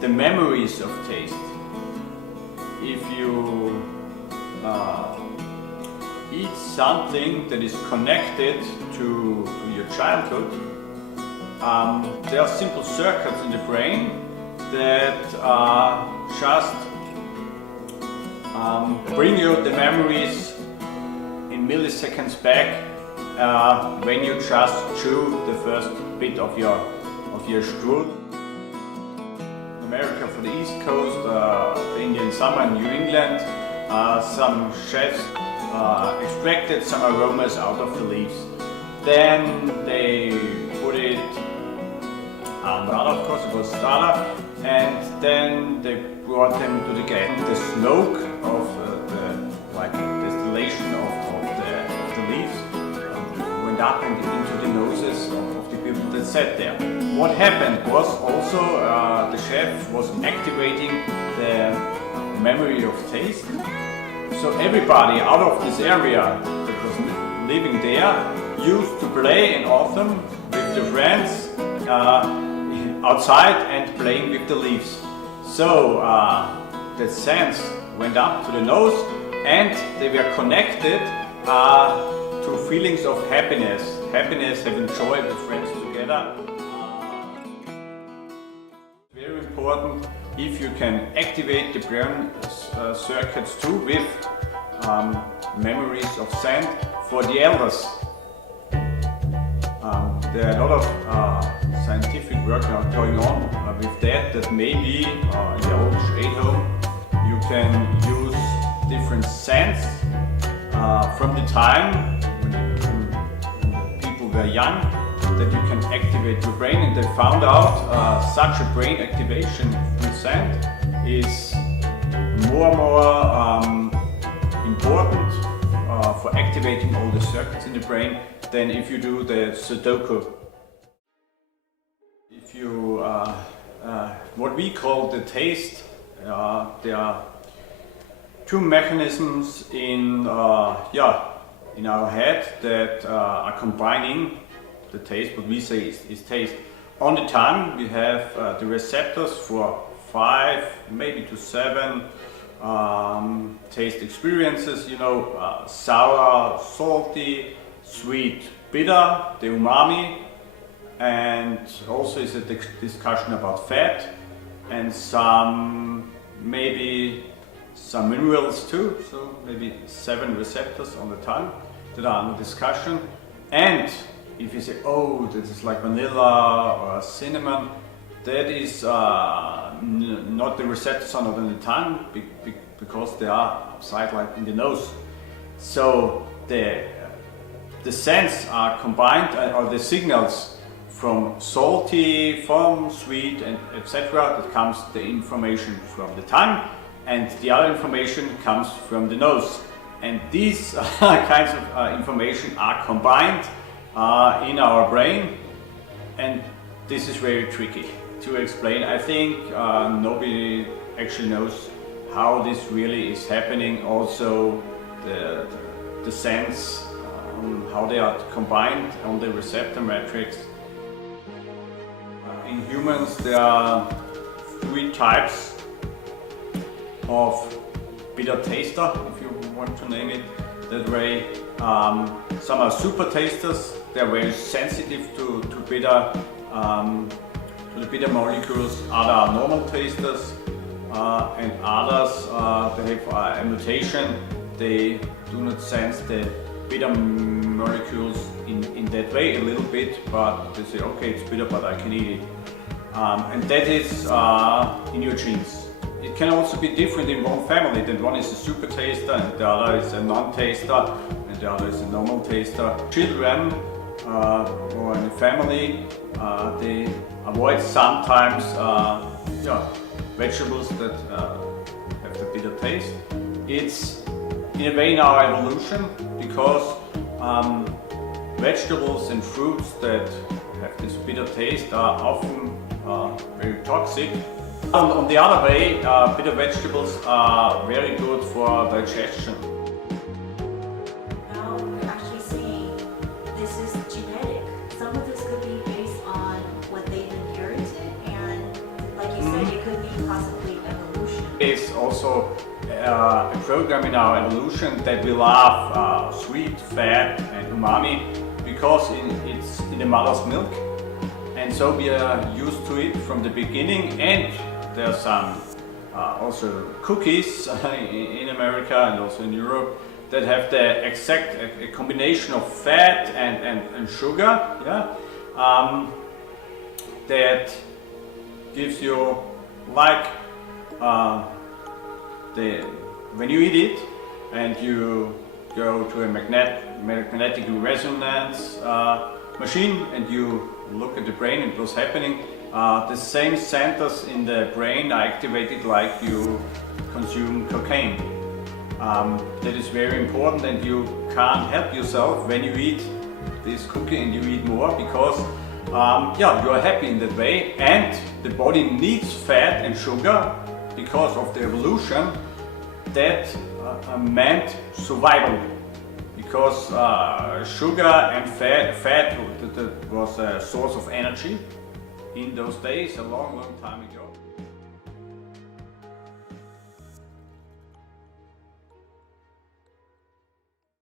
the memories of taste. If you eat something that is connected to your childhood, there are simple circuits in the brain that just bring you the memories in milliseconds back when you just chew the first bit of your strudel. America for the East Coast, the Indian summer in New England, some chefs extracted some aromas out of the leaves. Then they put it on butter, of course, it was starter, and then they brought them to the gas. The smoke of the distillation of the leaves went up and into the noses of the people that sat there. What happened was also the chef was activating the memory of taste. So everybody out of this area that was living there used to play in autumn with their friends outside and playing with the leaves. So the sense went up to the nose and they were connected to feelings of happiness, having joy with friends together. Very important if you can activate the brain circuits too with memories of scent for the elders. There are a lot of scientific work now going on with that maybe in your old age home you can use different scents from the time when people were young, that you can activate your brain, and they found out such a brain activation with scent is more and more important for activating all the circuits in the brain than if you do the Sudoku. If you, what we call the taste, there are two mechanisms in our head that are combining the taste. What we say is taste. On the tongue we have the receptors for 5, maybe to 7 taste experiences, sour, salty, sweet, bitter, the umami, and also is a discussion about fat and maybe some minerals too, so maybe 7 receptors on the tongue that are under discussion. And if you say, oh, this is like vanilla or cinnamon, that is not the receptors are not on the tongue because they are outside, like in the nose. So the scents are combined, or the signals from salty, from sweet, and etc. That comes the information from the tongue, and the other information comes from the nose. And these kinds of information are combined in our brain, and this is very tricky to explain. I think nobody actually knows how this really is happening. Also the sense, how they are combined on the receptor matrix. In humans there are 3 types of bitter taster, if you want to name it that way. Some are supertasters. They're very sensitive to bitter, to the bitter molecules. Other are normal tasters, and others they have a mutation. They do not sense the bitter molecules in that way a little bit, but they say, okay, it's bitter, but I can eat it. And that is in your genes. It can also be different in one family, that one is a super taster and the other is a non-taster and the other is a normal taster. Children or in a family, they avoid sometimes vegetables that have the bitter taste. It's in a way in our evolution, because vegetables and fruits that have this bitter taste are often very toxic. On the other way, bitter vegetables are very good for digestion. Now we're actually seeing this is genetic. Some of this could be based on what they've inherited, and like you said, is also a program in our evolution that we love sweet, fat and umami because it's in the mother's milk, and so we are used to it from the beginning. And there are some also cookies in America and also in Europe that have the exact a combination of fat and sugar, yeah, that gives you like when you eat it and you go to a magnetic resonance machine and you look at the brain and what's happening, the same centers in the brain are activated like you consume cocaine. That is very important, and you can't help yourself when you eat this cookie and you eat more because yeah, you are happy in that way, and the body needs fat and sugar because of the evolution that meant survival. Because sugar and fat was a source of energy in those days, a long time ago.